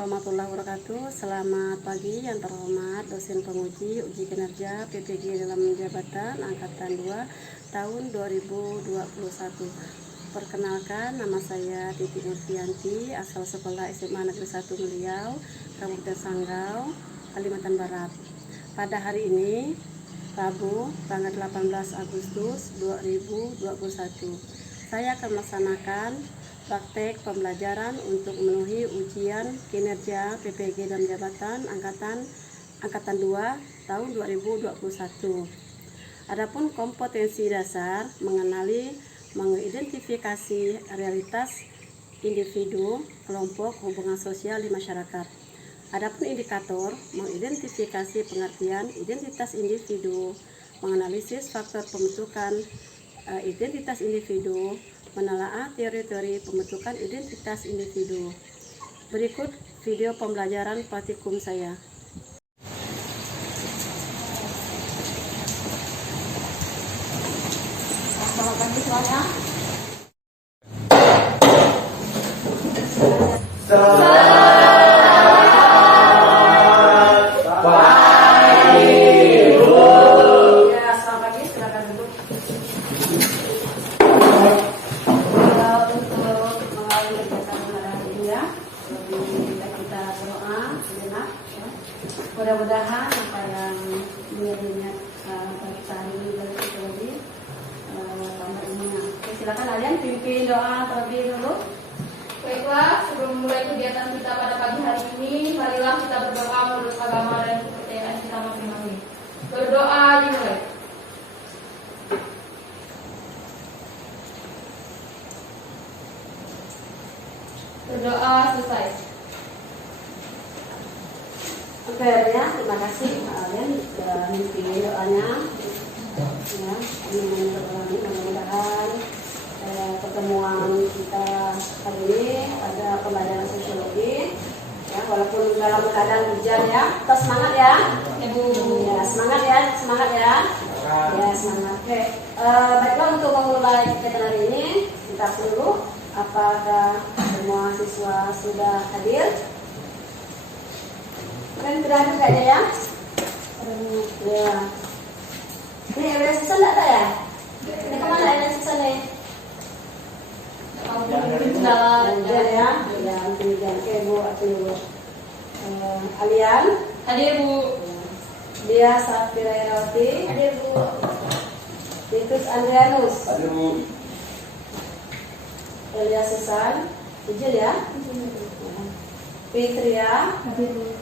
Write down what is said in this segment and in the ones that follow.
warahmatullahi wabarakatuh. Selamat pagi yang terhormat dosen penguji uji kinerja PPG dalam jabatan Angkatan 2 tahun 2021. Perkenalkan, nama saya Titi Nurfianti, asal sekolah SMA Negeri 1 Meliau, Kabupaten Sanggau, Kalimantan Barat. Pada hari ini, Rabu, tanggal 18 Agustus 2021, saya akan melaksanakan praktek pembelajaran untuk memenuhi ujian kinerja PPG dalam jabatan Angkatan 2 tahun 2021. Adapun kompetensi dasar mengidentifikasi realitas individu, kelompok, hubungan sosial di masyarakat. Adapun indikator mengidentifikasi pengertian identitas individu, menganalisis faktor pembentukan identitas individu, menelaah teori-teori pembentukan identitas individu. Berikut video pembelajaran praktikum saya. Selamat pagi semuanya. Mudah-mudahan apa yang niat bertani dari psikologi tambah ilmunya. Oke, silakan kalian pimpin doa terlebih dulu. Baiklah, sebelum mulai kegiatan kita pada pagi hari ini, marilah kita berdoa menurut agama dan kepercayaan kita masing-masing. Berdoa dimulai. Berdoa selesai. Oke ya, terima kasih kalian sudah memimpin doanya. Ya, mudah-mudahan pertemuan kita hari ini ada pembelajaran sosiologi. Ya, walaupun dalam keadaan hujan ya, tetap semangat ya. Ibu. Ya, semangat ya, semangat ya. Ya, semangat. Oke, baiklah untuk memulai kegiatan hari ini, kita dulu apakah semua siswa sudah hadir? Kan sudah ada kayaknya ya? Ya. Ini ada sisa enggak ada ya? Ini kemana ada sisa nih? Jalan Ya. Ya, kemudian ke Bu atau Alian. Hadir Bu. Dia Safira Herawati. Hadir Bu. Titus Andrianus. Hadir Bu. Elia Susan. Ijil ya? Fitria. Hadir Bu.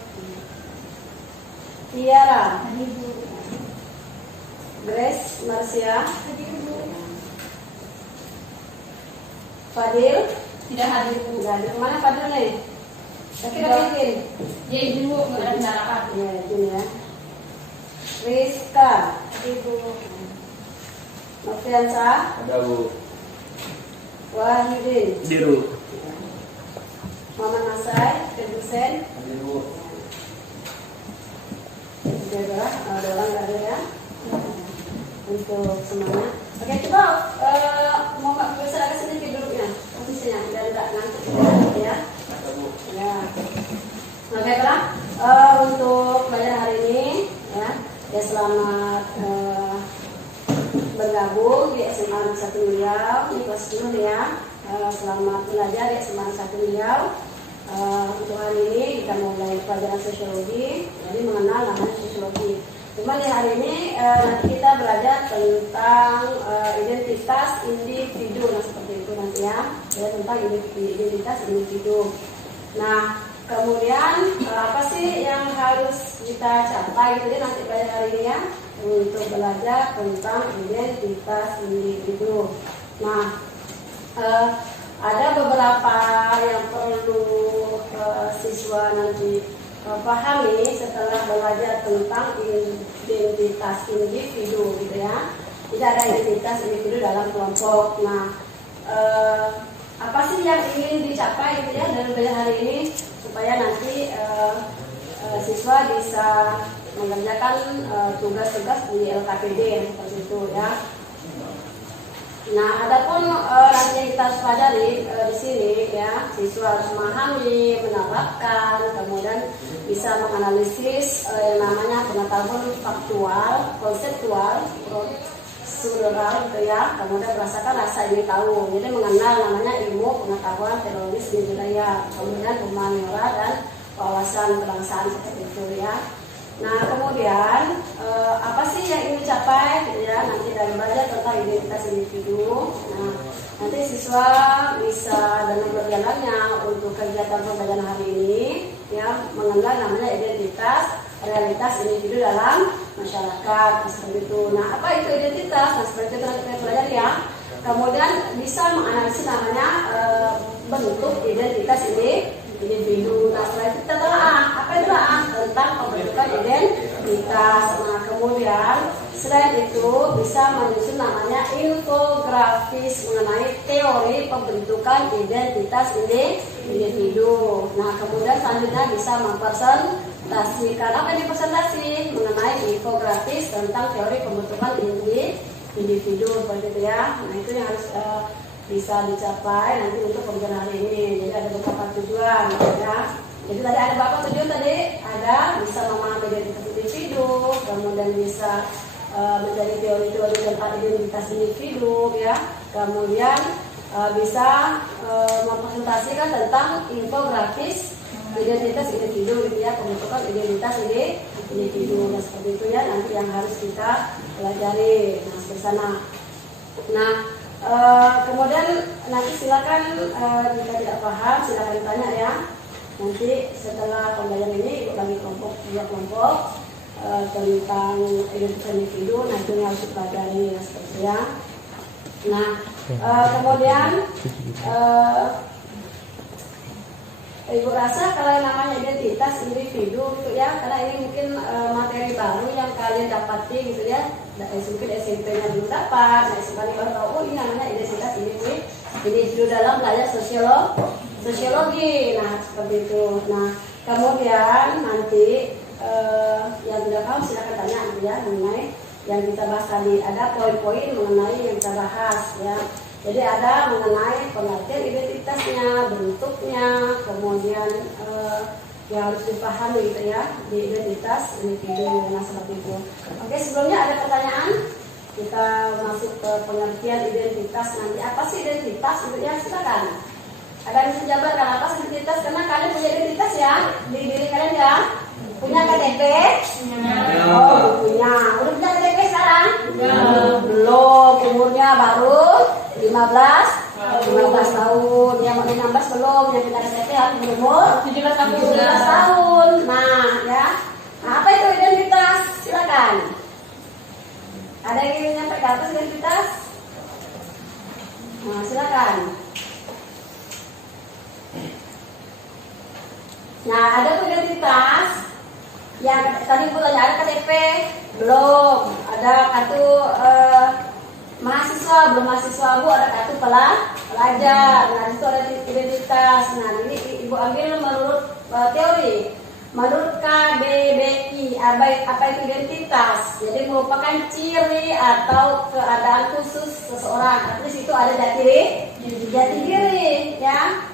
Tiara. Hadir Bu. Grace Marcia. Hadir Bu. Fadil. Tidak hadir Bu. Enggak ada. Kemana Fadil nih? Udah bikin. Ya izin Bu, nggak ada kendaraan. Ya, izin ya. Rizka. Hadir Bu. Noviansa. Ada Bu. Wahidin. Hadir Bu. Muhammad Nasai. Kedusen. Hadir Bu. Jaga. Ada orang nggak ada ya? Untuk semuanya. Oke, coba mau Mbak bisa agak sedikit duduknya. Posisinya biar tidak ngantuk ya. Ada Bu. Ya. Nah, baiklah, untuk pelajaran hari ini ya selamat bergabung di SMA Negeri 1 Meliau di kelas 10 ya. Selamat belajar di SMA Negeri 1 Meliau. Untuk hari ini kita mulai pelajaran sosiologi, jadi mengenal namanya sosiologi. Cuma di hari ini nanti kita belajar tentang identitas individu, nah seperti itu nanti ya tentang identitas individu. Nah, kemudian apa sih yang harus kita capai? Jadi nanti belajar hari ini ya untuk belajar tentang identitas individu. Nah, ada beberapa yang perlu siswa nanti pahami setelah belajar tentang identitas individu gitu ya. Tidak ada identitas individu dalam kelompok. Nah, apa sih yang ingin dicapai gitu ya dari belajar hari ini supaya nanti siswa bisa mengerjakan tugas-tugas di LKPD seperti itu ya. Nah, adapun nanti yang kita harus pelajari di sini ya, siswa harus memahami, menerapkan, kemudian bisa menganalisis yang namanya pengetahuan faktual, konseptual, prosedural gitu ya, kemudian merasakan rasa ingin tahu. Jadi mengenal namanya ilmu pengetahuan teologis di budaya, kemudian humaniora dan wawasan kebangsaan seperti itu ya. Nah, kemudian apa sih yang ingin dicapai gitu ya, nanti dari belajar tentang identitas individu. Nah, nanti siswa bisa dengan berjalannya untuk kegiatan pembelajaran hari ini ya, mengenal namanya identitas, realitas individu dalam masyarakat seperti itu. Nah, apa itu identitas? Nah, seperti itu nanti kita pelajari ya. Kemudian bisa menganalisis namanya bentuk identitas ini individu. Nah, setelah itu kita telah apa itu tentang pembentukan identitas. Nah, kemudian selain itu bisa menyusun namanya infografis mengenai teori pembentukan identitas ini individu. Nah, kemudian selanjutnya bisa mempresentasikan apa yang dipresentasi mengenai infografis tentang teori pembentukan individu seperti itu ya. Nah, itu yang harus bisa dicapai nanti untuk pembelajaran hari ini. Jadi ada beberapa tujuan ya. Jadi tadi ada beberapa tujuan tadi, ada bisa memahami identitas individu, kemudian bisa mencari teori-teori tentang identitas individu ya, kemudian bisa mempresentasikan tentang infografis identitas individu gitu ya, pembentukan identitas individu. Nah, seperti itu ya nanti yang harus kita pelajari. Nah, seperti sana. Nah, kemudian nanti silakan jika tidak paham silakan tanya ya. Nanti setelah pembelajaran ini ibu bagi dua kelompok tentang identitas individu. Nah, itu yang harus dipelajari ya, seperti ya. Nah, kemudian ibu rasa kalau yang namanya identitas individu gitu ya, karena ini mungkin materi baru yang kalian dapati gitu ya. Mungkin SMP-nya belum dapat, nah sekarang baru tahu ini namanya identitas individu dalam belajar sosiologi. Nah, seperti itu. Nah, kemudian nanti yang tidak paham silakan tanya ya mengenai yang kita bahas tadi. Ada poin-poin mengenai yang kita bahas ya. Jadi ada mengenai pengertian identitasnya, bentuknya, kemudian yang harus dipahami gitu ya di identitas individu. Nah, seperti itu. Oke, sebelumnya ada pertanyaan? Kita masuk ke pengertian identitas nanti. Apa sih identitas? Ya, silakan. Ada yang bisa jabarkan apa sih identitas? Karena kalian punya identitas ya di diri kalian ya. Punya KTP? Oh, punya. Udah punya KTP sekarang? Belum. Umurnya baru 15 tahun. Yang mau 16 belum. Yang kita KTP harus berumur 17 tahun. Nah, ya. Nah, apa itu identitas? Silakan. Ada yang ingin menyampaikan apa identitas? Nah, silakan. Nah, ada identitas yang tadi Bu tanya, ada KTP? Belum. Ada kartu mahasiswa? Belum mahasiswa Bu, ada kartu pelajar. Nah, itu ada identitas. Nah, ini Ibu ambil menurut teori. Menurut KBBI, apa itu identitas? Jadi merupakan ciri atau keadaan khusus seseorang. Artinya situ ada jati diri, ya.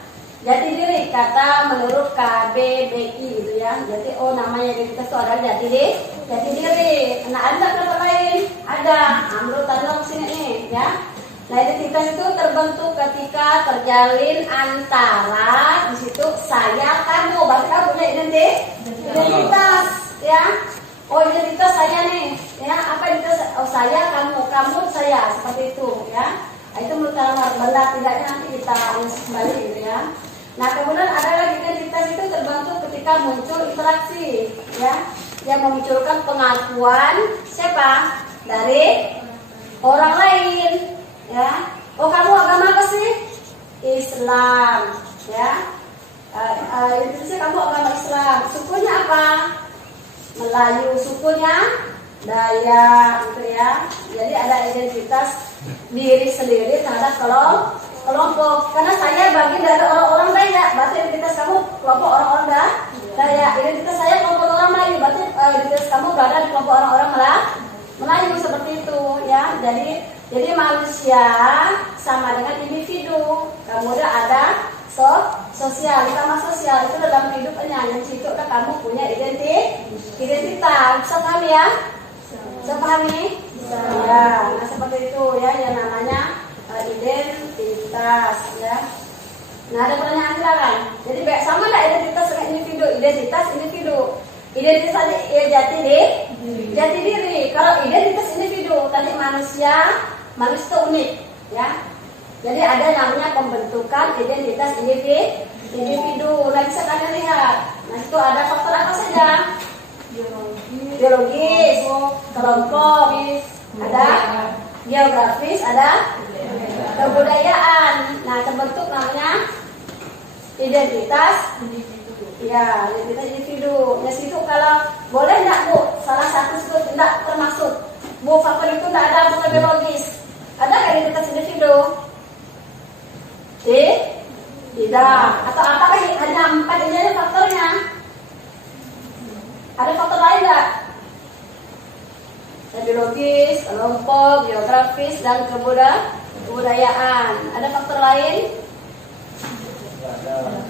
Jati diri kata menurut KBBI gitu ya. Jadi namanya identitas itu ada jati diri. Nah, ada kata lain? Ada. Menurut tanda sini nih ya. Nah, identitas itu terbentuk ketika terjalin antara di situ saya, kamu. Berarti kamu punya identitas ya. Oh, identitas saya nih ya. Apa identitas? Oh, saya, kamu saya, seperti itu ya. Nah, itu menurut benar tidaknya nanti kita kembali gitu ya. Nah, kemudian ada lagi identitas itu terbentuk ketika muncul interaksi ya, yang memunculkan pengakuan siapa? Dari orang lain ya. Oh, kamu agama apa sih? Islam ya. Identitasnya kamu agama Islam. Sukunya apa? Melayu. Sukunya Dayak gitu ya. Jadi ada identitas diri sendiri terhadap kelompok. Karena saya bagian dari orang-orang Dayak, berarti identitas kamu kelompok orang-orang Dayak. Identitas saya kelompok orang Melayu, berarti identitas kamu berada di kelompok orang-orang Melayu, seperti itu ya. Jadi Jadi manusia sama dengan individu. Kemudian ada sosial, sama sosial itu dalam hidupnya. Yang situ ada kamu punya identitas. Bisa paham ya? Bisa pahami? Ya, nah seperti itu ya yang namanya identitas ya. Nah ada pertanyaan silakan. Jadi sama nggak identitas dengan individu? Identitas ya jati diri. Kalau identitas individu tadi manusia itu unik ya. Jadi ada namanya pembentukan identitas individu. Nah bisa kalian lihat. Nah itu ada faktor apa saja? Biologis, kelompok, ada geografis, ada kebudayaan. Nah terbentuk namanya identitas. Ya, identitas individu. Ya situ kalau boleh enggak Bu? Salah satu itu enggak termasuk. Bu faktor itu enggak ada faktor biologis. Ada nggak identitas individu? Tidak. Atau apakah hanya 4 ini aja faktornya? Ada faktor lain nggak? Biologis, kelompok, geografis, dan kebudayaan. Ada faktor lain?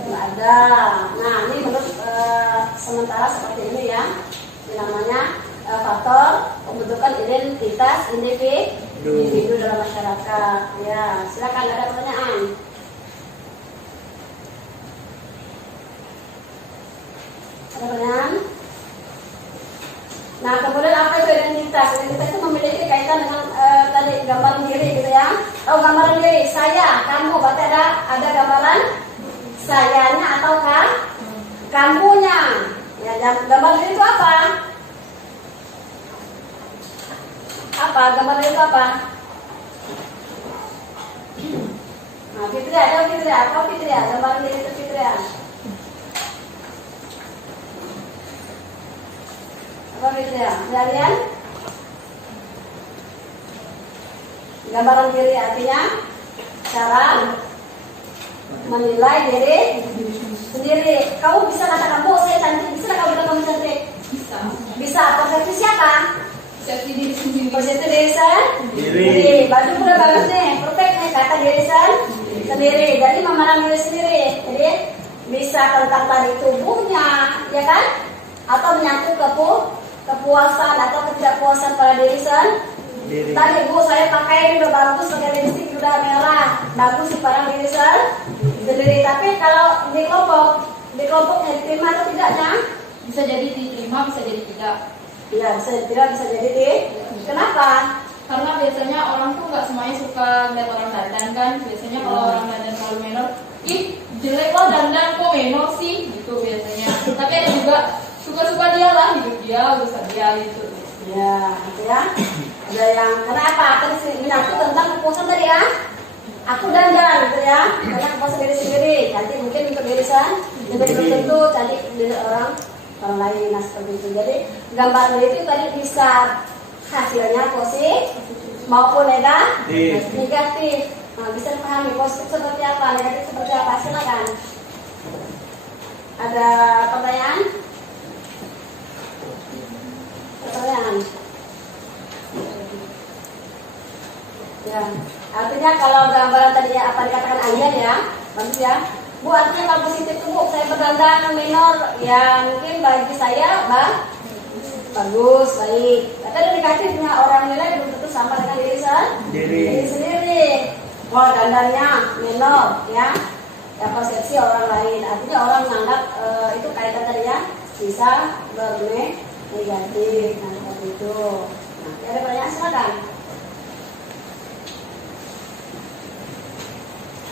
Nggak ada. Nah ini menurut sementara seperti ini ya. Ini namanya faktor pembentukan identitas individu dalam masyarakat. Ya, silakan ada pertanyaan. Ada pertanyaan? Nah, kemudian apa itu identitas? Identitas itu memiliki kaitan dengan tadi gambaran diri gitu ya. Oh, gambaran diri. Saya, kamu, berarti ada gambaran sayanya atau kamunya. Ya, gambaran diri itu apa? Apa? Gambaran diri itu apa? Nah, Fitria, ada Fitria, apa Fitria? Gambaran diri itu Fitria. Apa Fitria? Kalian? Gambaran diri artinya cara menilai diri sendiri. Kamu bisa katakan, Bu, saya cantik. Bisa kamu bilang kamu cantik? Bisa. Persepsi siapa? Persepsi diri sendiri. Persepsi diri sendiri. Baju udah bagus nih, perfect nih kata diri sendiri. Jadi memandang diri sendiri. Jadi bisa tentang tadi tubuhnya, ya kan? Atau menyangkut kepuasan atau ketidakpuasan pada diri sendiri. Tadi Bu, saya pakai ini udah bagus, pakai lipstik udah merah, bagus sih pada diri sendiri. Tapi kalau di kelompoknya diterima atau tidaknya? Bisa jadi diterima, bisa jadi tidak. Iya, bisa jadi tidak. Kenapa? Karena biasanya orang tuh nggak semuanya suka ngeliat orang dandan kan. Biasanya kalau orang dandan terlalu menor, ih jelek lo dandan kok menor sih, gitu biasanya. Tapi ada juga suka-suka dia lah, hidup dia, urusan dia gitu. Ya, gitu ya. Ada yang kenapa? Tadi menyangkut tentang kepuasan tadi ya. Aku dandan gitu ya, karena kepuasan diri sendiri. Cantik mungkin untuk diri sendiri, belum tentu cantik diri orang lain. Nah seperti itu. Jadi gambar diri itu tadi bisa hasilnya positif maupun negatif. Nah, bisa dipahami positif seperti apa, negatif seperti apa. Silakan. Ada pertanyaan? Pertanyaan? Ya, artinya kalau gambaran tadi apa dikatakan Ayah ya, bagus ya. Bu, artinya kalau positif itu Bu, saya berdandan minor, ya mungkin bagi saya bagus, baik. Tapi negatifnya orang nilai belum tentu sama dengan diri sendiri. Oh, dandannya minor, ya persepsi orang lain. Artinya orang menganggap itu kaitan tadi ya, bisa bernegatif. Nah, seperti itu. Nah, ada pertanyaan silakan.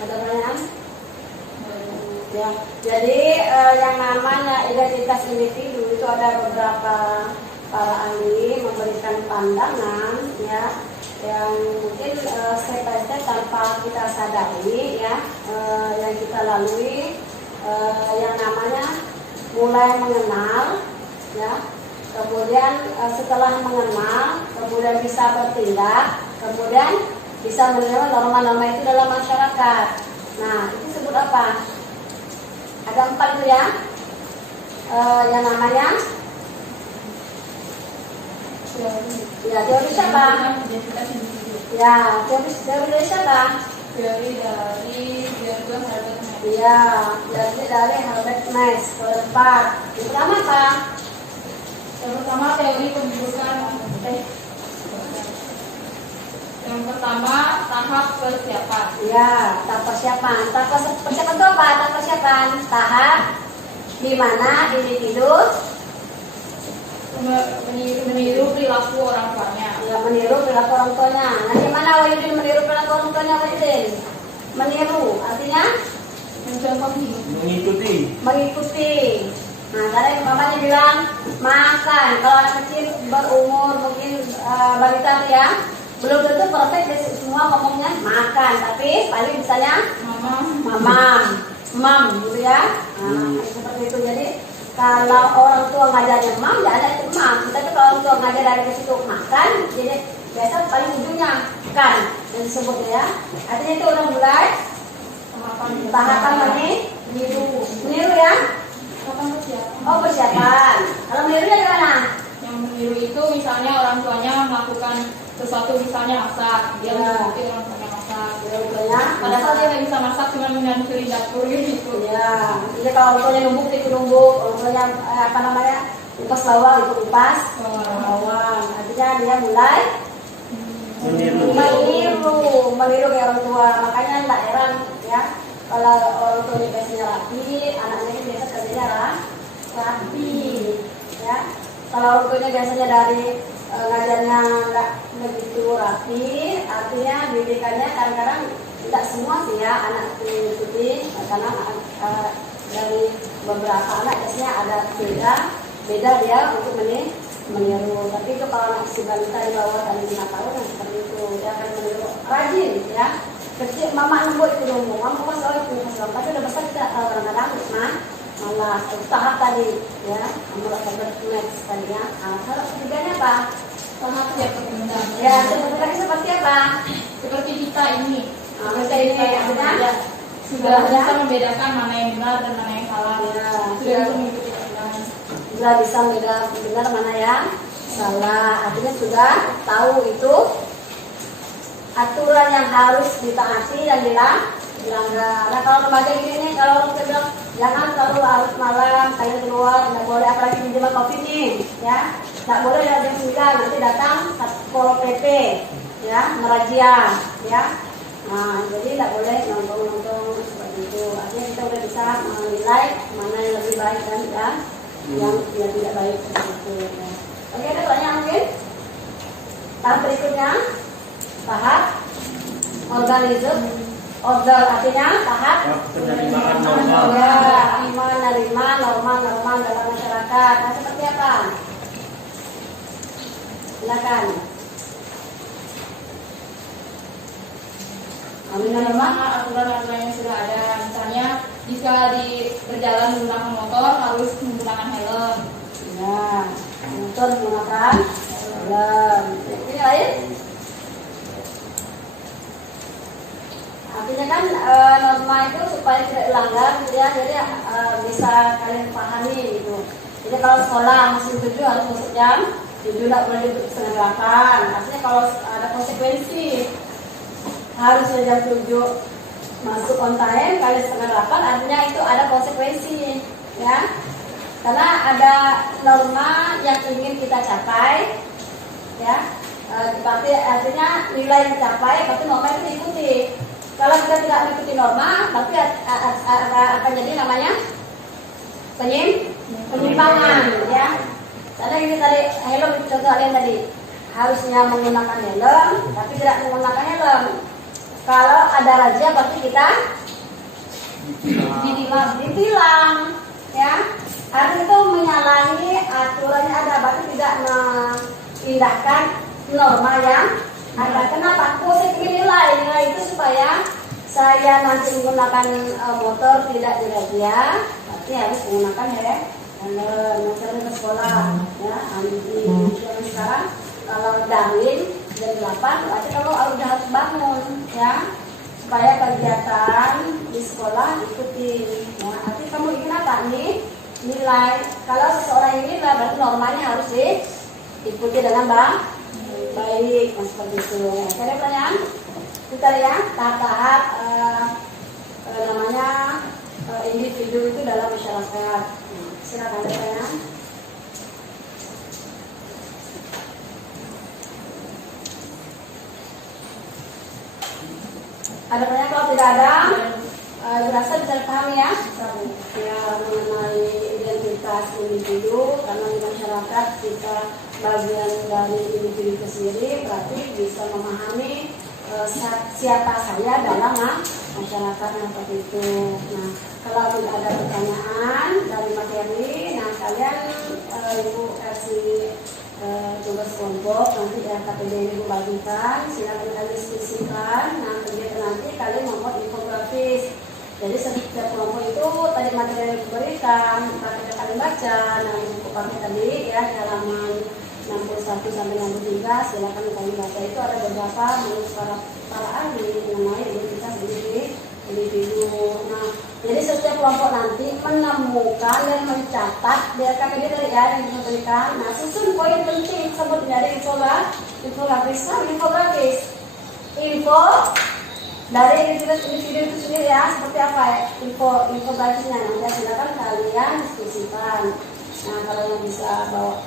Ada pertanyaan? Ya, jadi yang namanya identitas individu itu ada beberapa para ahli memberikan pandangan ya, yang mungkin step by step tanpa kita sadari ya, yang kita lalui yang namanya mulai mengenal ya, kemudian setelah mengenal kemudian bisa bertindak, kemudian bisa menerima norma-norma itu dalam masyarakat. Nah, itu disebut apa? Ada 4 itu ya, yang namanya teori siapa? Ya, teori dari siapa? Dari Herbert Marx. Iya, dari Herbert Marx. Keempat, yang pertama apa? Yang pertama teori pembentukan. Yang pertama tahap persiapan. Iya, tahap persiapan. Tahap persiapan itu apa? Tahap persiapan tahap di mana individu Meniru perilaku orang tuanya. ya, meniru perilaku orang tuanya. Nah, gimana Wahyudin meniru perilaku orang tuanya Wahyudin? Meniru, artinya Mencontohi. mengikuti. Nah, tadi mamanya bilang makan. Kalau anak kecil berumur mungkin balita ya, belum tentu perfect semua ngomongnya makan, tapi paling misalnya mam gitu ya. Nah, seperti itu. Jadi kalau orang tua ngajarnya mam, ya ada itu mam. Tapi kalau orang tua ngajar dari ke situ makan, jadi biasa paling ujungnya kan yang disebut ya. Artinya itu udah mulai tahapan meniru ya. Oh, persiapan. Kalau menirunya gimana? Yang meniru itu misalnya orang tuanya melakukan sesuatu, misalnya masak, dia mengikuti orang tuanya masak. Padahal dia nggak bisa masak, cuma menyusuri dapur gitu. Ya, jadi kalau orang tuanya numbuk itu numbuk, orang tuanya kupas bawang itu kupas bawang. Artinya dia mulai meniru kayak orang tua. Makanya nggak heran ya kalau orang tuanya biasanya rapi, anaknya kan biasa kerjanya rapi ya. Kalau orang tuanya biasanya dari ngajarnya nggak begitu rapi, artinya didikannya kadang-kadang tidak semua sih ya anak mengikuti, karena dari beberapa anak biasanya ada beda dia untuk meniru. Tapi itu kalau anak si balita di bawah tadi 5 tahun yang seperti itu dia akan meniru rajin ya. Kecil mama lembut itu dulu, mama pas tapi udah besar tidak kadang-kadang malah tahap tadi ya, mulai next tadi ya. Tahap ketiganya apa? Tahap yang kedua. Ya, seperti apa? Seperti kita ini. Kita ini sudah bisa membedakan mana yang benar dan mana yang salah. Ya, Sudah bisa mengikuti aturan. sudah bisa benar mana yang salah. Artinya sudah tahu itu aturan yang harus ditaati dan dilanggar. Nah, kalau remaja gini nih, kalau kita bilang jangan terlalu larut malam, kalian keluar, nggak boleh apalagi minjem kopi nih, ya, nggak boleh jam 9 nanti datang Satpol PP, ya, merazia, ya. Nah, jadi nggak boleh nongkrong seperti itu. Artinya kita udah bisa menilai mana yang lebih baik dan yang tidak baik seperti itu. Ya. Oke, ada pertanyaan mungkin? Tahap berikutnya, tahap order artinya tahap penerimaan normal. Ya, menerima norma-norma dalam masyarakat. Nah, seperti apa? Silakan. Menerima aturan-aturan yang sudah ada. Misalnya jika di berjalan menggunakan motor harus menggunakan helm. Ya, motor menggunakan helm. Ini lain? Artinya kan norma itu supaya tidak dilanggar, ya, jadi bisa kalian pahami gitu. Jadi kalau sekolah musim 7 harus masuk jam 7, tidak boleh duduk setengah 8. Artinya kalau ada konsekuensi harus jam 7 masuk on time, kalian setengah 8, artinya itu ada konsekuensi, ya. Karena ada norma yang ingin kita capai, ya. Berarti artinya nilai dicapai, berarti norma itu diikuti. Kalau kita tidak mengikuti norma, berarti akan jadi namanya penyimpangan, ya. Ada ini tadi helm, contoh kalian tadi harusnya menggunakan helm, tapi tidak menggunakan helm. Kalau ada razia, berarti kita ditilang, ya. Artinya itu menyalahi aturannya ada, berarti tidak mengindahkan norma yang ada. Kenapa? Nilai itu supaya saya nanti menggunakan motor tidak dirazia, berarti harus menggunakan helm. Misalnya ke sekolah, ya, sekarang kalau daring jam 8, berarti kalau udah harus bangun, ya, supaya kegiatan di sekolah ikuti. Ya, arti kamu ingin apa nih? Nilai. Kalau seseorang ini berarti normanya harus diikuti dengan baik, nah, seperti itu. Ya, ada pertanyaan? Kita ya tahap namanya individu itu dalam masyarakat. Silakan ada pertanyaan. Ada pertanyaan? Kalau tidak ada, berasa bisa dipahami ya? Ya, mengenai identitas individu, karena di masyarakat kita bagian dari individu itu sendiri, berarti bisa memahami siapa saya dalam masyarakat seperti itu. Nah, kalau tidak ada pertanyaan dari materi, nah kalian ibu kasih tugas kelompok nanti ya KTD ibu bagikan, silakan kalian diskusikan. Nah, kemudian nanti kalian membuat infografis. Jadi setiap kelompok itu tadi materi yang diberikan, kalian baca. Nah, buku paket tadi ya di halaman 61 sampai 63 silakan kalian baca. Itu ada beberapa menurut para ahli mengenai identitas individu. Nah, jadi setiap kelompok nanti menemukan dan mencatat biar KPD tadi ya yang diberikan. Nah, susun poin penting tersebut dari infografis. Info dari individu itu sendiri ya, seperti apa ya infografisnya. Nanti silakan kalian diskusikan. Nah, kalau yang bisa bawa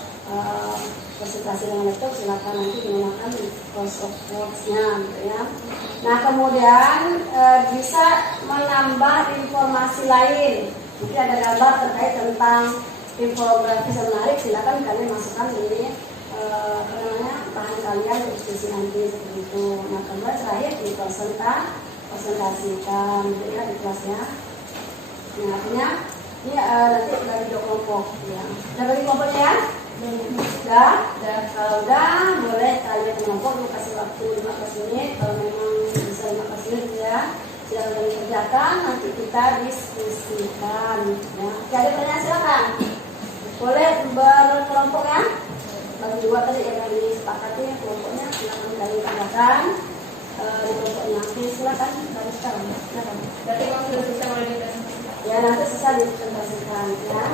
presentasi dengan laptop silakan nanti menggunakan Microsoft Words-nya gitu ya. Nah, kemudian bisa menambah informasi lain. Mungkin ada gambar terkait tentang infografis yang menarik, silakan kalian masukkan ini bahan kalian diskusi nanti seperti itu. Nah, kemudian terakhir presentasikan gitu ya di kelasnya. Nah, artinya ini nanti bagi dua kelompok ya. Udah bagi kelompoknya ya? Udah. Kalau udah boleh kalian kelompok untuk kasih waktu 15 menit. Kalau memang bisa 15 menit ya, silakan kalian kerjakan. Nanti kita diskusikan. Ya. Oke, ada pertanyaan silakan. Boleh berkelompok ya. Bagi dua tadi yang disepakati kelompoknya silakan kalian kerjakan. Di kelompoknya nanti silakan dari sekarang. Silakan. Berarti kalau sudah selesai boleh dipresentasikan. Ya, nanti selesai dipresentasikan ya.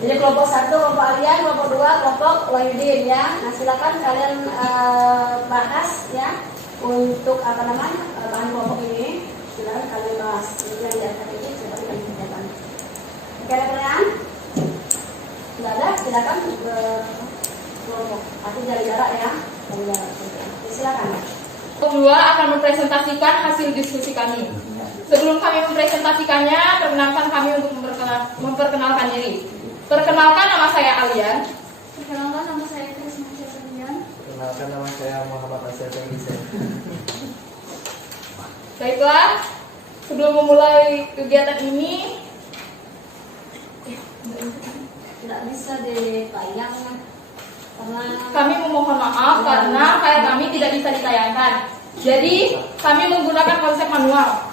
Jadi kelompok 1, kelompok Alian, kelompok 2, kelompok Wahyudin ya. Nah, silakan kalian bahas ya untuk bahan kelompok ini. Silakan kalian bahas. Jadi yang diatas ini silakan kalian kerjakan. Oke, ada pertanyaan? Tidak ada, silakan kelompok. Tapi dari jarak ya. Dari jarak. Silakan. Kelompok 2 akan mempresentasikan hasil diskusi kami. Sebelum kami mempresentasikannya, perkenalkan kami untuk memperkenalkan diri. Perkenalkan, nama saya Alian. Perkenalkan, nama saya Krisna Syafrian. Perkenalkan, nama saya Muhammad Asep Isa. Baiklah, sebelum memulai kegiatan ini, Tidak bisa ditayang karena kami memohon maaf karena file kami tidak bisa ditayangkan. Jadi, kami menggunakan konsep manual.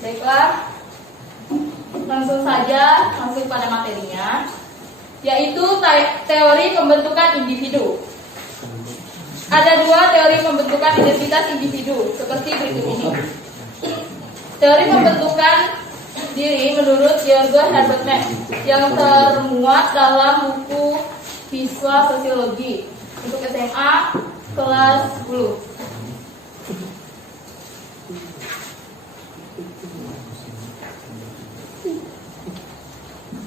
Baiklah, langsung saja masuk pada materinya, yaitu teori pembentukan individu. Ada dua teori pembentukan identitas individu seperti berikut ini. Teori pembentukan diri menurut George Herbert Mead yang termuat dalam buku Siswa Sosiologi untuk SMA kelas 10.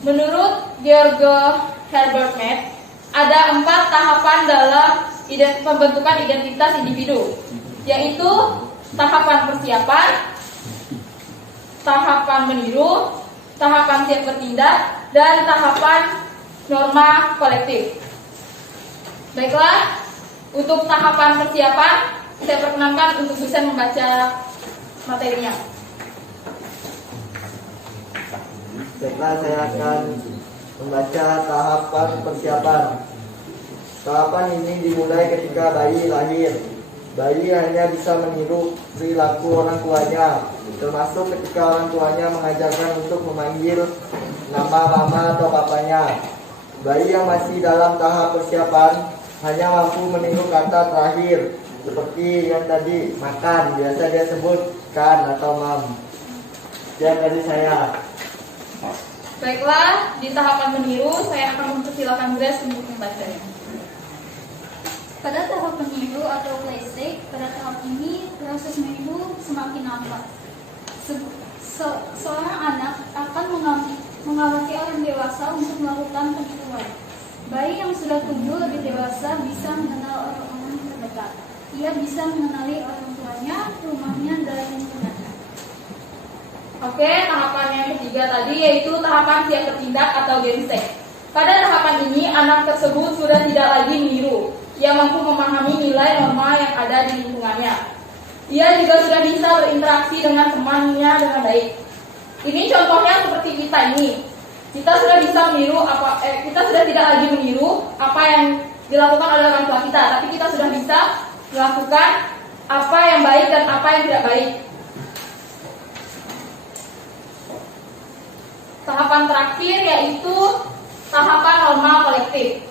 Menurut George Herbert Mead, ada 4 tahapan dalam pembentukan identitas individu, yaitu tahapan persiapan, tahapan meniru, tahapan siap bertindak, dan tahapan norma kolektif. Baiklah, untuk tahapan persiapan, saya perkenankan untuk bisa membaca materinya. Baiklah, saya akan membaca tahapan persiapan. Tahapan ini dimulai ketika bayi lahir. Bayi hanya bisa meniru perilaku orang tuanya, termasuk ketika orang tuanya mengajarkan untuk memanggil nama mama atau papanya. Bayi yang masih dalam tahap persiapan hanya mampu meniru kata terakhir, seperti yang tadi makan, biasa dia sebut kan atau mam. Sekian dari saya. Baiklah, di tahapan meniru saya akan mempersilahkan Grace untuk membacanya. Pada tahap meniru atau play stage, pada tahap ini proses meniru semakin lambat. Seorang anak akan mengamati orang dewasa untuk melakukan peniruan. Bayi yang sudah tumbuh lebih dewasa bisa mengenal orang-orang terdekat. Ia bisa mengenali orang tuanya, rumahnya, dan lingkungannya. Oke, tahapan yang ketiga tadi yaitu tahapan siap bertindak atau game stage. Pada tahapan ini, anak tersebut sudah tidak lagi meniru. Ia mampu memahami nilai norma yang ada di lingkungannya. Ia juga sudah bisa berinteraksi dengan temannya dengan baik. Ini contohnya seperti kita ini. Kita sudah bisa meniru kita sudah tidak lagi meniru apa yang dilakukan oleh orang tua kita, tapi kita sudah bisa melakukan apa yang baik dan apa yang tidak baik. Tahapan terakhir yaitu tahapan normal kolektif.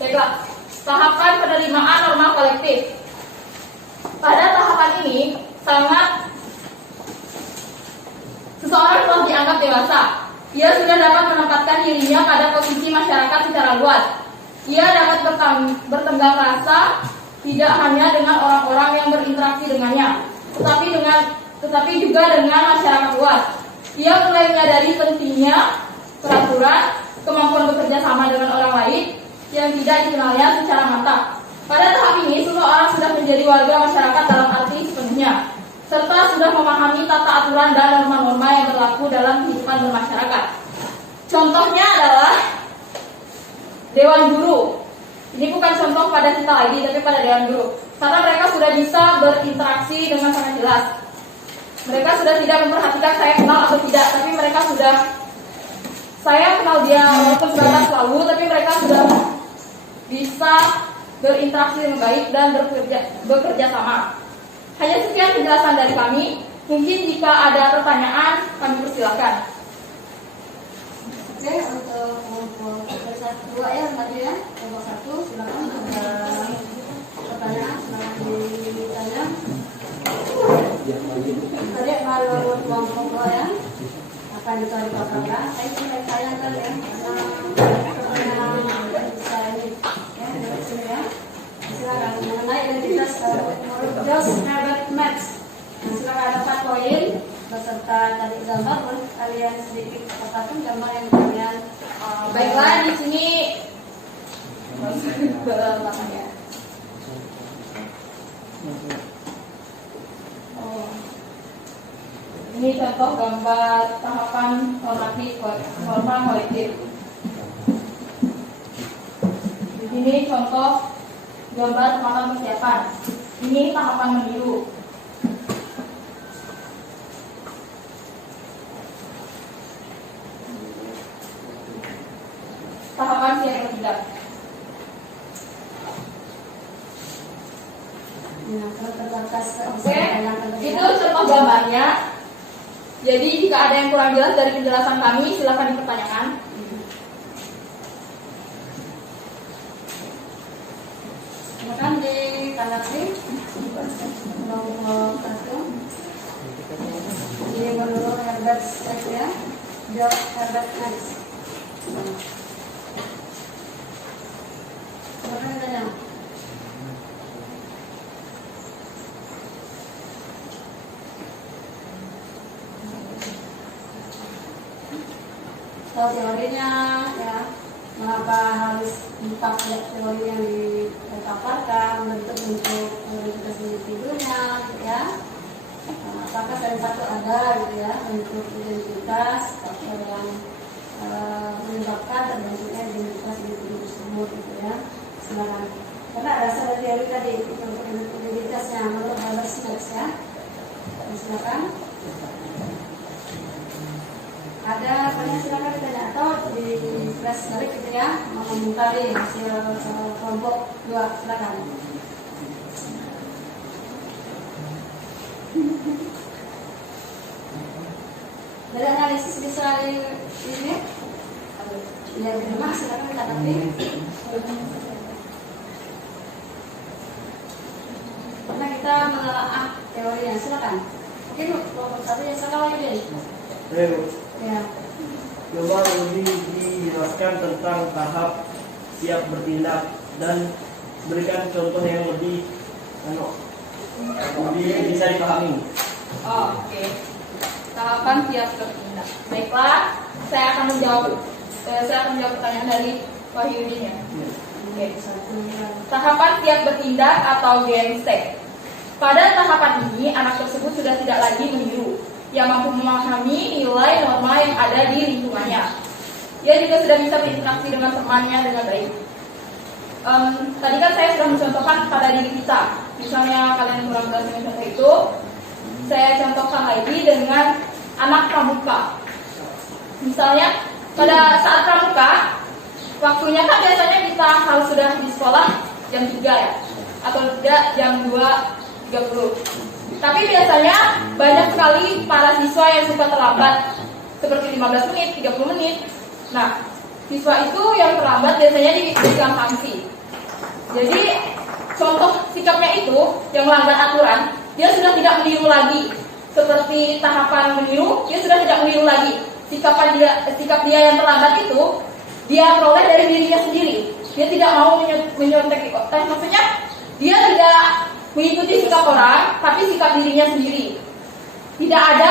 Baiklah, tahapan penerimaan normal kolektif. Pada tahapan ini, seseorang telah dianggap dewasa. Ia sudah dapat menempatkan dirinya pada posisi masyarakat secara luas. Ia dapat bertenggang rasa tidak hanya dengan orang-orang yang berinteraksi dengannya, tetapi juga dengan masyarakat luas. Ia mulai menyadari pentingnya peraturan, kemampuan bekerja sama dengan orang lain yang tidak dikenalnya secara mantap. Pada tahap ini, seseorang sudah menjadi warga masyarakat dalam arti sepenuhnya, serta sudah memahami tata aturan dan norma-norma yang berlaku dalam kehidupan bermasyarakat. Contohnya adalah Dewan Guru. Ini bukan contoh pada kita lagi, tapi pada Dewan Guru. Karena mereka sudah bisa berinteraksi dengan sangat jelas. Mereka sudah tidak memperhatikan saya kenal atau tidak, tapi mereka sudah, saya kenal dia walaupun sebatas lalu, tapi mereka sudah bisa berinteraksi dengan baik dan bekerja sama. Hanya sekian penjelasan dari kami. Mungkin jika ada pertanyaan, kami persilakan. Oke, untuk kelompok dua ya, tadi ya, kelompok 1 silakan ada pertanyaan, silakan ditanya. Tadi baru kelompok 2 ya, akan ditarik pertanyaan. Saya sudah tanya tadi ya, pertanyaan saya ini ya, dari sini ya. Silakan mengenai identitas Josh Herbert Max. Silakan ada 4 poin beserta tadi gambar, boleh kalian sedikit katakan gambar yang kalian. Baiklah, di sini belakangnya. Ini contoh gambar tahapan norma kolektif. Ini contoh gambar tahapan persiapan. Ini tahapan meniru. Tahapan siap bertindak. Oke, itu contoh gambarnya. Jadi jika ada yang kurang jelas dari penjelasan kami, silakan dipertanyakan. Silakan ditanggapi. Nomor 1. Ini menurut Herbert Max ya, Josh Herbert Max. Silakan ditanya. Tahu teorinya ya, mengapa harus 4 teori yang dipaparkan, bentuk individunya gitu ya. Apakah dari satu ada gitu ya, bentuk identitas faktor yang menyebabkan terbentuknya identitas individu tersebut gitu ya. Silakan. Karena ada salah teori tadi bentuk identitasnya menurut Herbert Max ya. Silakan. Ada pertanyaan, silakan ditanya atau di flash balik gitu ya, mengomentari hasil kelompok 2, silakan. Dari analisis bisa ini ya, terima, silakan ditanggapi. Karena kita kita menelaah teorinya. Silakan. Mungkin kelompok 1 yang silakan lagi deh. Ya. Coba lebih dijelaskan tentang tahap siap bertindak dan berikan contoh yang lebih bisa dipahami. Oh, oke. Tahapan siap bertindak. Baiklah, saya akan menjawab pertanyaan dari Wahyudin ya. Oke. Tahapan siap bertindak atau GENSTEK. Pada tahapan ini, anak tersebut sudah tidak lagi meniru, yang mampu memahami nilai norma yang ada di lingkungannya. Ia juga sudah bisa berinteraksi dengan temannya dengan baik. Tadi kan saya sudah mencontohkan pada diri kita. Misalnya kalian kurang berhasil mencontoh itu, saya contohkan lagi dengan anak pramuka. Misalnya pada saat pramuka, waktunya kan biasanya kita harus sudah di sekolah jam 3 ya, atau tidak jam 2.30. Tapi biasanya banyak sekali para siswa yang suka terlambat, seperti 15 menit, 30 menit. Nah, siswa itu yang terlambat biasanya diberikan sanksi. Jadi contoh sikapnya itu yang melanggar aturan, dia sudah tidak meniru lagi. Seperti tahapan meniru, dia sudah tidak meniru lagi. Sikap dia yang terlambat itu dia peroleh dari dirinya sendiri. Dia tidak mau menyontek, maksudnya dia tidak mengikuti sikap orang, tapi sikap dirinya sendiri. Tidak ada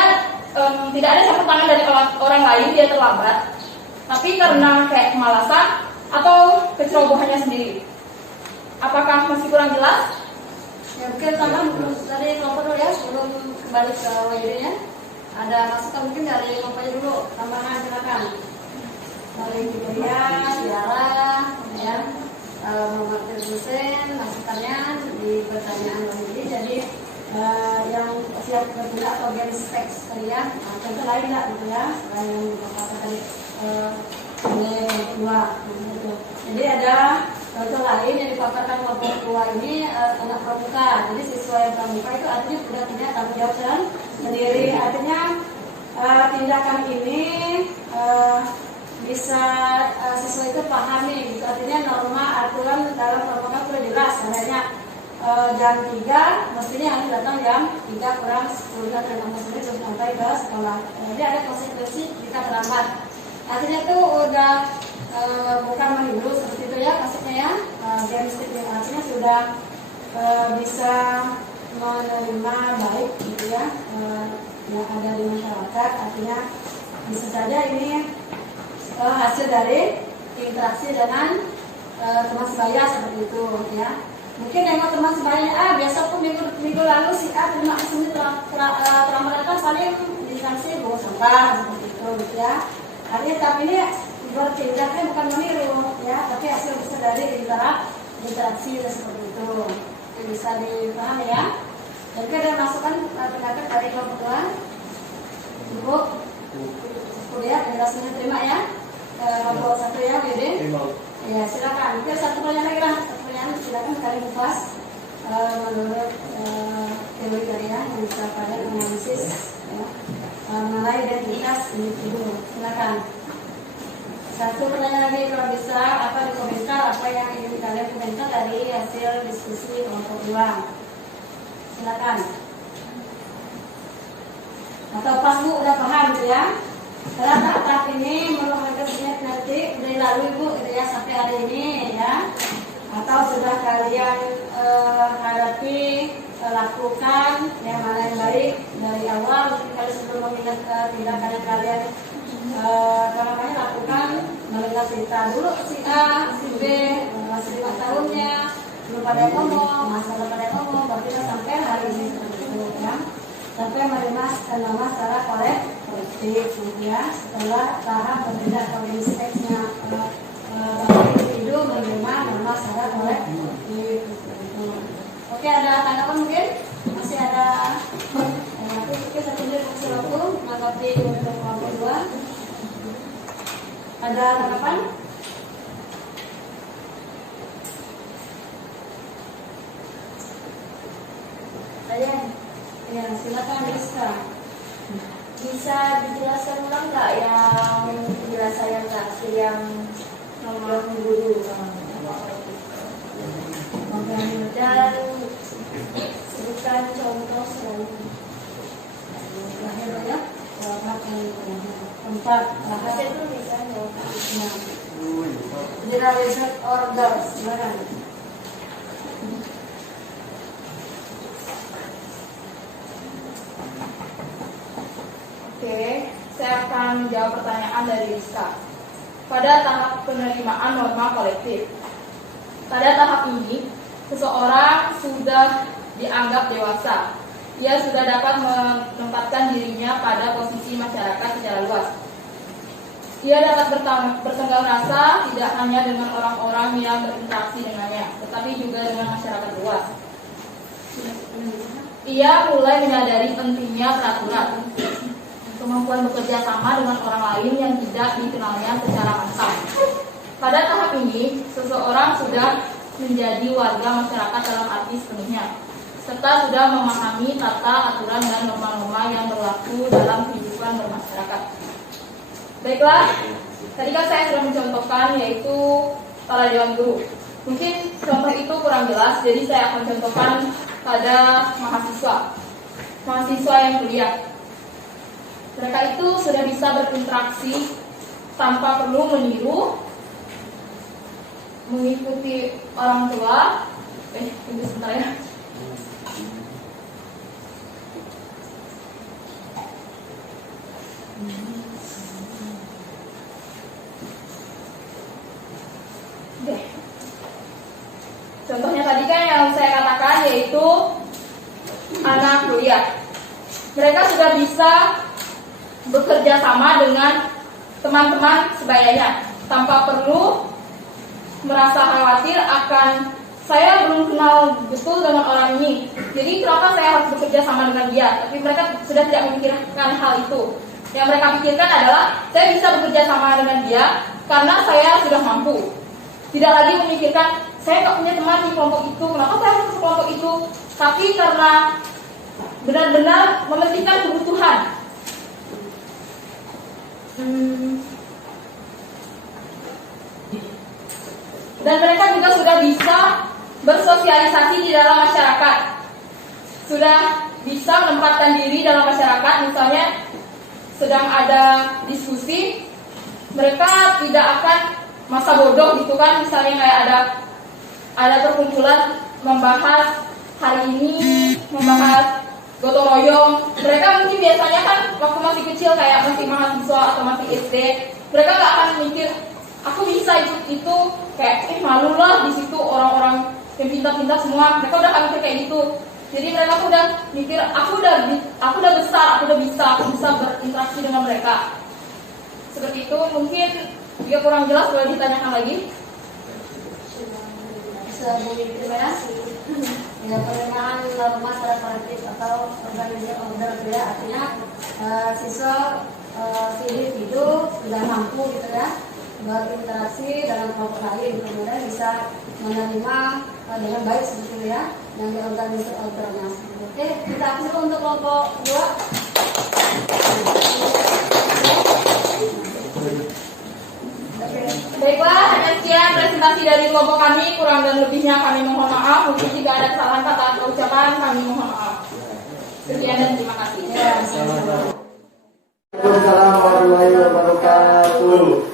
campur tangan dari orang lain dia terlambat, tapi karena kayak kemalasan atau kecerobohannya sendiri. Apakah masih kurang jelas? Ya, mungkin tambah dari kelompok dulu ya, sebelum kembali ke Wahyudinnya. Ada masukan mungkin dari kelompoknya dulu, tambahan silakan. Dari Hidayah, Tiara, ya, Muhammad Hussein, masukannya di pertanyaan Wahyudin. Jadi yang siap bertindak atau GENSTEK tadi ya, contoh lain nggak gitu ya, selain yang apa tadi nilai kedua gitu. Jadi ada contoh lain yang dipaparkan kelompok kedua ini anak pramuka. Jadi siswa yang pramuka itu artinya sudah punya tanggung jawab sendiri. Artinya tindakan ini bisa siswa itu pahami. Gitu. Artinya norma aturan dalam pramuka sudah jelas. Adanya jam 3 mestinya harus datang jam 3 kurang 10 atau 15 menit sebelum sampai ke sekolah. Jadi ada konsekuensi jika terlambat. Artinya itu udah bukan meniru seperti itu ya maksudnya ya. GENSTEK artinya sudah bisa menerima baik gitu ya yang ada di masyarakat. Artinya bisa saja ini hasil dari interaksi dengan teman sebaya seperti itu ya. Mungkin yang teman sebaya biasa pun minggu lalu si A terima kesini terlambat datang saling interaksi bawa sampah seperti itu gitu ya. Artinya tapi ini bertindaknya bukan meniru ya, tapi hasil bisa dari interaksi seperti itu. Itu bisa dipahami ya. Dan juga ada masukan pendapat dari kelompok dua. Ibu, kuliah penjelasannya terima ya. Kelompok 1 ya, Wahyudin. Ya silakan. Mungkin satu pertanyaan lagi lah. Satu pertanyaan silakan kalian kupas menurut teori kalian yang bisa kalian analisis ya, mengenai identitas individu. Silakan. Satu pertanyaan lagi kalau bisa apa di komentar apa yang ingin kalian komentar dari hasil diskusi kelompok 2. Silakan. Atau pas Bu udah paham gitu ya. Karena tahap ini merupakan sebenarnya nanti dari lalu Ibu gitu ya sampai hari ini ya. Atau sudah kalian hadapi lakukan yang mana yang baik dari awal mungkin kalian sebelum memindah tindakan kalian lakukan mendengar cerita dulu si A, si B masih 5 tahunnya belum pada ngomong, masalah pada ngomong, baru kita sampai hari ini seperti itu ya. Sampai menerima nama secara kolektif ya. Setelah tahap berbeda atau GENSTEK-nya individu menerima nama secara kolektif. Oke, ada tanggapan mungkin? Masih ada mungkin satu menit waktu menanggapi untuk kelompok 2. Ada tanggapan? Ya, silakan Rizka. Bisa dijelaskan ulang nggak yang penjelasan yang terakhir yang nomor guru dan memberikan contoh selanjutnya. Tempat Hasil itu misalnya generation orders gimana? Oke, saya akan menjawab pertanyaan dari Rizka. Pada tahap penerimaan norma kolektif, pada tahap ini seseorang sudah dianggap dewasa. Ia sudah dapat menempatkan dirinya pada posisi masyarakat secara luas. Ia dapat bertenggang rasa tidak hanya dengan orang-orang yang berinteraksi dengannya, tetapi juga dengan masyarakat luas. Ia mulai menyadari pentingnya peraturan, kemampuan bekerja sama dengan orang lain yang tidak dikenalnya secara langsung. Pada tahap ini, seseorang sudah menjadi warga masyarakat dalam arti sepenuhnya, serta sudah memahami tata aturan dan norma-norma yang berlaku dalam kehidupan bermasyarakat. Baiklah, tadi kan saya sudah mencontohkan yaitu para dewan guru. Mungkin contoh itu kurang jelas, jadi saya akan contohkan pada mahasiswa yang kuliah. Mereka itu sudah bisa berinteraksi tanpa perlu meniru, mengikuti orang tua. Tunggu sebentar ya. Contohnya tadi kan yang saya katakan yaitu anak kuliah. Mereka sudah bisa bekerja sama dengan teman-teman sebayanya tanpa perlu merasa khawatir akan saya belum kenal betul dengan orang ini, jadi kenapa saya harus bekerja sama dengan dia. Tapi mereka sudah tidak memikirkan hal itu. Yang mereka pikirkan adalah saya bisa bekerja sama dengan dia karena saya sudah mampu. Tidak lagi memikirkan saya nggak punya teman di kelompok itu, kenapa saya harus ke kelompok itu. Tapi karena benar-benar mementingkan kebutuhan. Dan mereka juga sudah bisa bersosialisasi di dalam masyarakat, sudah bisa menempatkan diri dalam masyarakat. Misalnya sedang ada diskusi, mereka tidak akan masa bodoh gitu kan. Misalnya kayak ada perkumpulan membahas hari ini, membahas gotong royong. Mereka mungkin biasanya kan waktu masih kecil kayak masih mahasiswa atau masih SD, mereka nggak akan mikir aku bisa ikut itu, kayak malu lah di situ orang-orang yang pintar-pintar semua. Mereka udah mikir kayak gitu. Jadi mereka tuh udah mikir aku udah besar, aku bisa berinteraksi dengan mereka. Seperti itu. Mungkin jika kurang jelas boleh ditanyakan lagi. Diskriminasi dengan penerimaan norma secara kolektif atau organisasi order ya, artinya siswa individu sudah mampu gitu ya berinteraksi dalam kelompok lain, kemudian bisa menerima dengan baik seperti itu ya yang diorganisasi ordernya. Oke, kita aktif untuk kelompok 2. Baiklah, hanya sekian presentasi dari kelompok kami. Kurang dan lebihnya kami mohon maaf. Mungkin jika ada kesalahan kata atau ucapan, kami mohon maaf. Sekian dan terima kasih. Waalaikumsalam warahmatullahi wabarakatuh.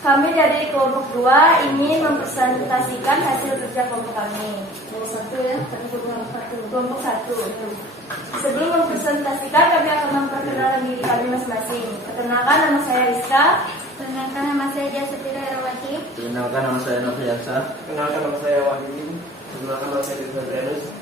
Kami dari kelompok 2 ingin mempresentasikan hasil kerja kelompok kami. Kelompok 1. Sebelum mempresentasikan, kami akan memperkenalkan diri kami masing-masing. Perkenalkan, nama saya Rizka. Perkenalkan, nama saya Jasutira Herawati. Kenalkan, nama saya Nofriansa. Kenalkan, nama saya Wahyu. Kenalkan, nama saya Rizky.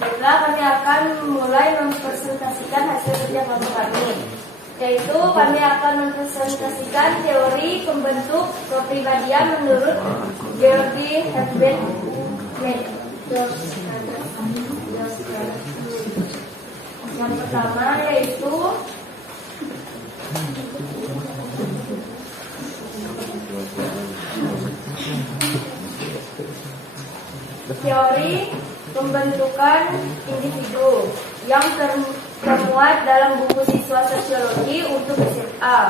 Baiklah, kami akan mulai mempresentasikan hasil kerja kelompok kami. Yaitu kami akan mempresentasikan teori pembentuk kepribadian menurut George Herbert Mead. Yang pertama yaitu teori pembentukan individu yang termuat dalam buku siswa sosiologi untuk SMA.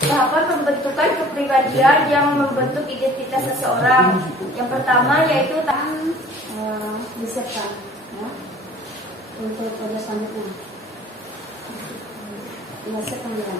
Tahapan pembentukan kepribadian yang membentuk identitas seseorang. Yang pertama yaitu disiapkan ya, untuk pada selanjutnya. Disiapkan ya.